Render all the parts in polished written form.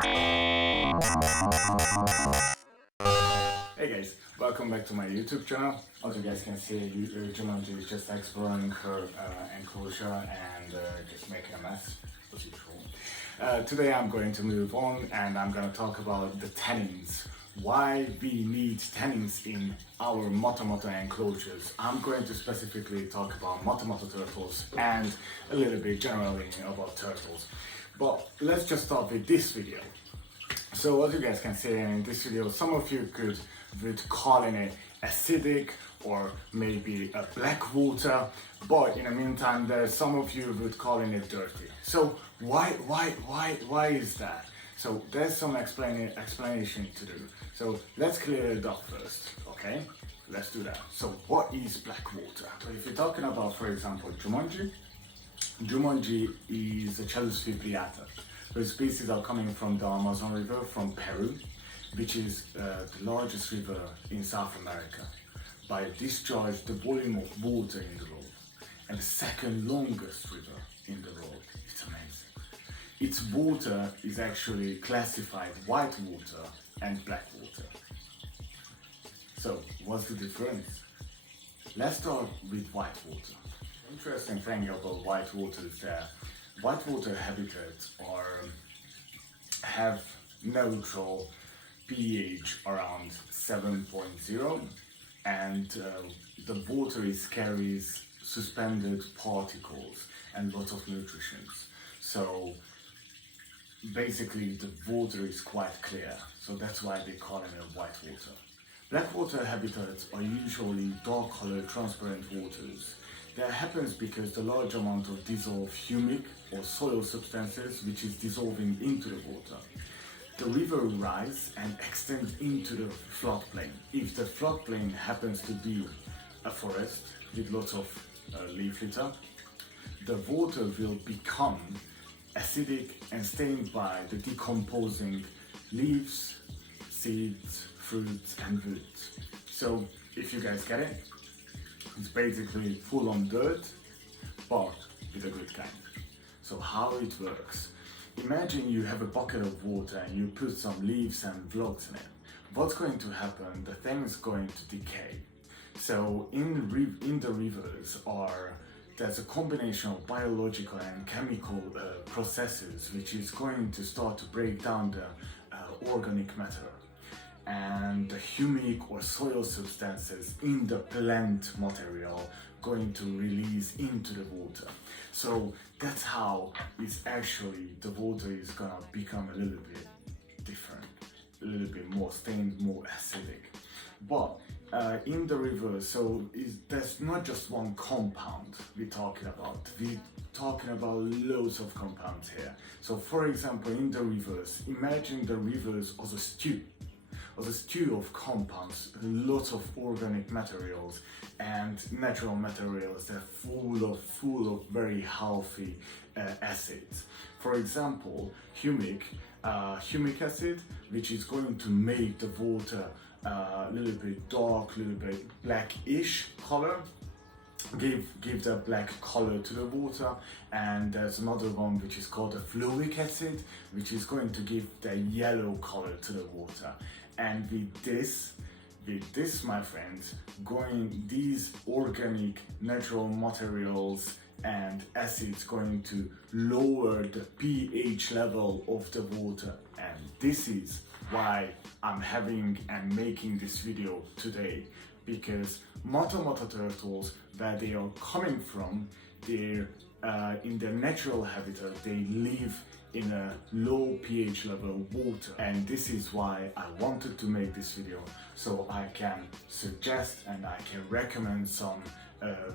Hey guys, welcome back to my YouTube channel. As you guys can see, Jumanji is just exploring her enclosure and just making a mess, as usual. Today I'm going to move on and I'm going to talk about the tannins. Why we need tannins in our moto enclosures. I'm going to specifically talk about moto turtles and a little bit generally about turtles. But let's just start with this video. So as you guys can see in this video, some of you would call it acidic or maybe a black water, but in the meantime there's some of you would call it dirty. So why is that? So there's some explanation to do. So let's clear it up first, okay? Let's do that. So what is black water? So if you're talking about, for example, Jumanji is a Cerris fibrillata. The species are coming from the Amazon River from Peru, which is the largest river in South America by discharge the volume of water in the world, and the second longest river in the world. It's amazing. Its water is actually classified white water and black water. So what's the difference? Let's start with white water. Interesting thing about white water is that white water habitats have neutral pH around 7.0 and the water carries suspended particles and lots of nutrition. So basically the water is quite clear, so that's why they call it a white water. Black water habitats are usually dark colored transparent waters. That happens because the large amount of dissolved humic or soil substances which is dissolving into the water. The river rise and extends into the floodplain. If the floodplain happens to be a forest with lots of leaf litter, the water will become acidic and stained by the decomposing leaves, seeds, fruits and roots. So if you guys get it, it's basically full on dirt, but with a good kind. So how it works? Imagine you have a bucket of water and you put some leaves and vlogs in it. What's going to happen? The thing is going to decay. So in the rivers there's a combination of biological and chemical processes which is going to start to break down the organic matter and the humic or soil substances in the plant material going to release into the water. So that's how it's actually the water is gonna become a little bit different, a little bit more stained, more acidic. But in the river, so there's not just one compound we're talking about. We're talking about loads of compounds here. So for example, in the rivers, imagine the rivers as a stew of compounds, lots of organic materials and natural materials that are full of very healthy acids. For example, humic acid, which is going to make the water a little bit dark, a little bit blackish color, give the black color to the water. And there's another one which is called a fluoric acid, which is going to give the yellow color to the water. And with this, my friends, these organic natural materials and acids going to lower the pH level of the water. And this is why I'm having and making this video today, because moto turtles, where they are coming from, they're in their natural habitat, they live in a low pH level water, and this is why I wanted to make this video, so I can suggest and I can recommend some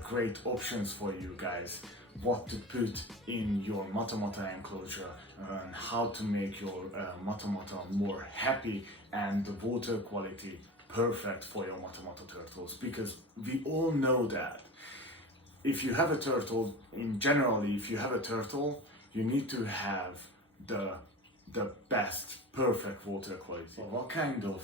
great options for you guys, what to put in your moto enclosure and how to make your moto more happy and the water quality perfect for your moto turtles. Because we all know that if you have a turtle, if you have a turtle, you need to have the best, perfect water quality. So what kind of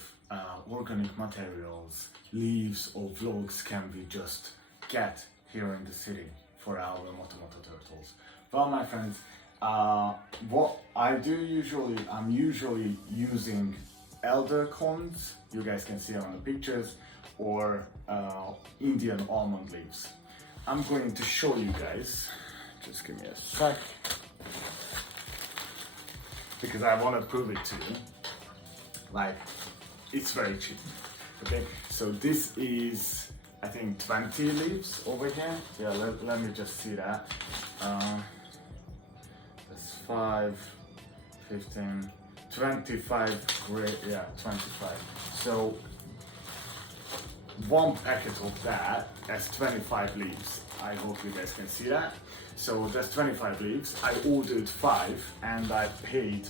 organic materials, leaves or vlogs can we just get here in the city for our moto turtles? Well, my friends, What I do usually, I'm usually using elder cones, you guys can see on the pictures, or Indian almond leaves. I'm going to show you guys, just give me a sec, because I want to prove it to you, like, it's very cheap. Okay, so this is, I think, 20 leaves over here. Yeah, let me just see that. That's 5, 15, 25, great, yeah, 25. So one packet of that has 25 leaves. I hope you guys can see that. So that's 25 leaves. I ordered 5 and I paid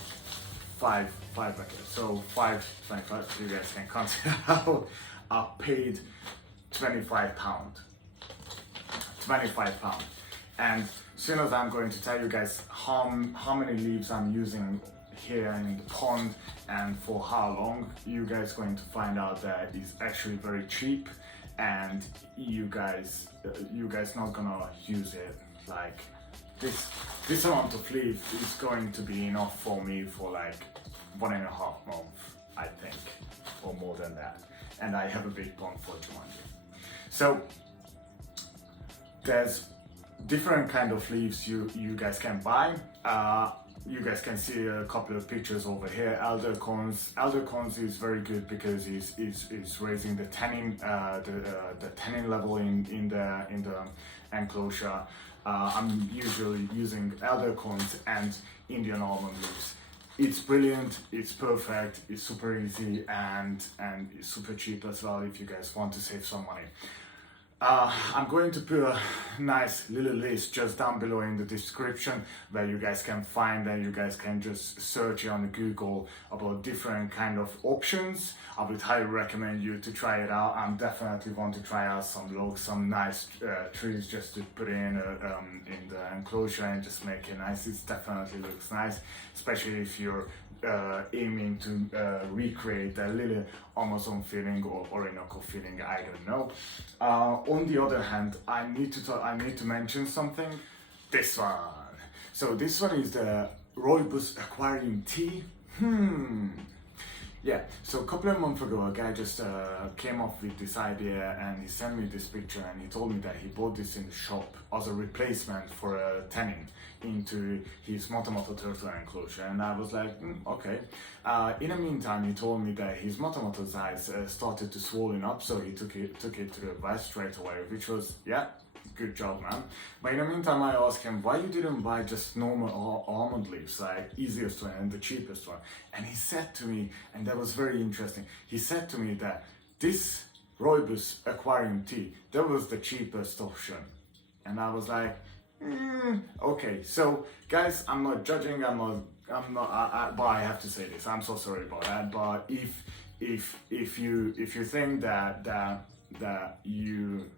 5 packets. So 5, 25, you guys can count it out. I paid £25. £25. And as soon as I'm going to tell you guys how many leaves I'm using here in the pond and for how long, you guys going to find out that it's actually very cheap, and you guys not gonna use it like this amount of leaf is going to be enough for me for like 1.5 months, I think, or more than that. And I have a big pond for Jumanji. So there's different kind of leaves you guys can buy. You guys can see a couple of pictures over here. Elder cones. Elder cones is very good because it's raising the tannin, the tannin level in the enclosure. I'm usually using elder cones and Indian almond leaves. It's brilliant, it's perfect, it's super easy, and it's super cheap as well if you guys want to save some money. I'm going to put a nice little list just down below in the description where you guys can find, and you guys can just search on Google about different kind of options. I would highly recommend you to try it out. I'm definitely want to try out some logs, some nice trees just to put in the enclosure and just make it nice. It definitely looks nice, especially if you're aiming to recreate a little Amazon feeling or Orinoco feeling, I don't know. On the other hand, I need to mention something. This one. So this one is the Roybus Acquisition Tea. Yeah, so a couple of months ago, a guy just came up with this idea, and he sent me this picture, and he told me that he bought this in the shop as a replacement for a tannin into his motomoto turtle enclosure. And I was like, okay. In the meantime, he told me that his motomoto's eyes started to swollen up, so he took it to the vet straight away, which was, yeah, good job, man. But in the meantime, I asked him why you didn't buy just normal almond leaves, like easiest one and the cheapest one. And he said to me, and that was very interesting, he said to me that this Roybus Acquisition Tea, that was the cheapest option. And I was like, okay. So guys, I'm not judging, but I have to say this, I'm so sorry about that. But if you think that you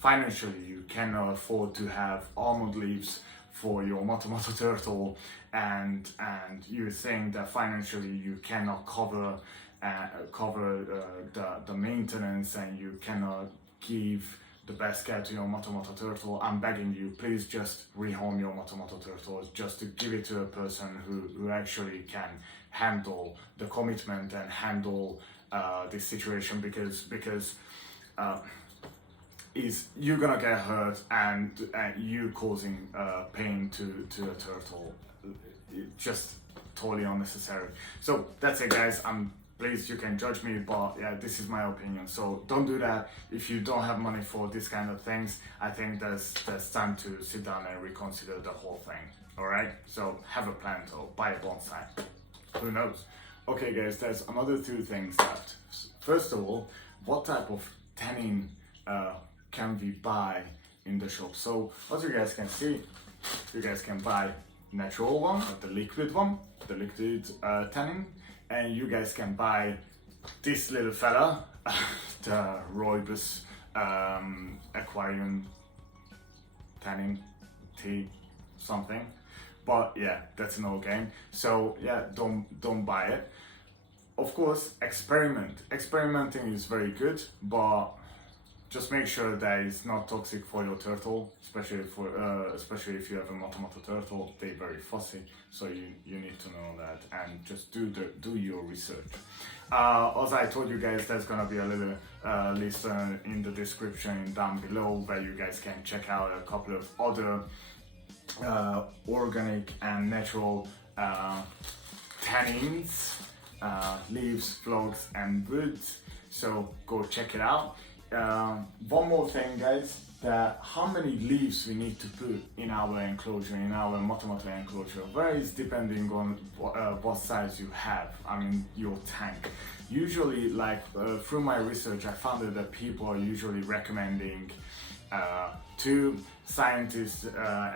financially you cannot afford to have almond leaves for your motomoto turtle, and you think that financially you cannot cover the maintenance, and you cannot give the best care to your motomoto turtle, I'm begging you, please just rehome your motomoto turtle, just to give it to a person who actually can handle the commitment and handle this situation, because is you're gonna get hurt, and you causing pain to a turtle, just totally unnecessary. So that's it, guys. Please, you can judge me, but yeah, this is my opinion. So don't do that. If you don't have money for this kind of things, I think there's time to sit down and reconsider the whole thing. All right. So have a plan to buy a bonsai. Who knows? Okay, guys. There's another 2 things left. First of all, what type of tannin can we buy in the shop? So as you guys can see, you guys can buy natural one, the liquid one, the liquid tannin, and you guys can buy this little fella, the Roybus Acquisition Tannin Tea something. But yeah, that's no game. So yeah, don't buy it. Of course, experimenting is very good, but just make sure that it's not toxic for your turtle, especially if you have a motomoto turtle. They're very fussy, so you need to know that, and just do your research. As I told you guys, there's gonna be a little list in the description down below where you guys can check out a couple of other organic and natural tannins, leaves, flocks and woods, so go check it out. One more thing, guys, that how many leaves we need to put in our enclosure, in our motomoto enclosure, varies depending on what size you have, I mean your tank. Usually, like through my research, I found that people are usually recommending scientists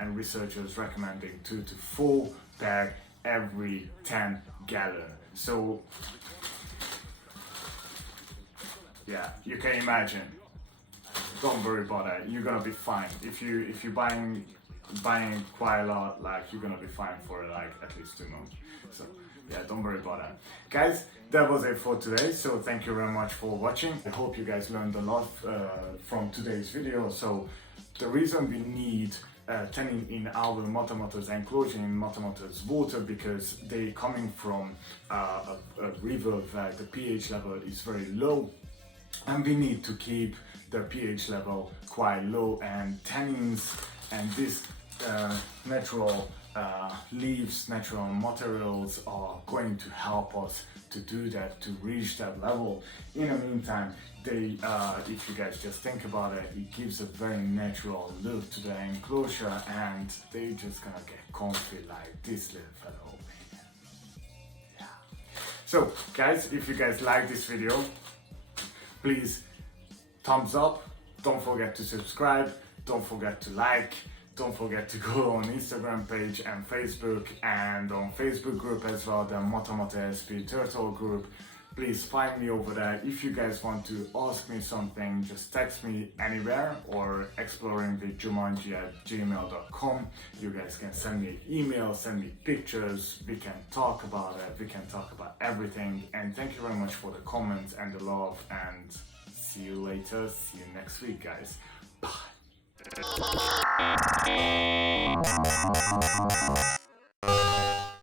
and researchers recommending 2 to 4 per every 10 gallon. So yeah, you can imagine. Don't worry about that. You're gonna be fine. If you're buying quite a lot, like you're gonna be fine for like at least 2 months. So yeah, don't worry about that, guys. That was it for today. So thank you very much for watching. I hope you guys learned a lot from today's video. So the reason we need tannin in our motomoto's enclosure, in motomoto's water, because they coming from a river where the pH level is very low, and we need to keep the pH level quite low, and tannins and these natural leaves, natural materials are going to help us to do that, to reach that level. In the meantime, they, if you guys just think about it, it gives a very natural look to the enclosure, and they just gonna get comfy like this little fellow over here. Yeah. So guys, if you guys like this video, please thumbs up, don't forget to subscribe, don't forget to like, don't forget to go on Instagram page and Facebook, and on Facebook group as well, the Motomoto SP Turtle group. Please find me over there. If you guys want to ask me something, just text me anywhere, or exploringwithjumanji@gmail.com. You guys can send me email, send me pictures, we can talk about it, we can talk about everything. And thank you very much for the comments and the love, and see you later, see you next week, guys. Bye.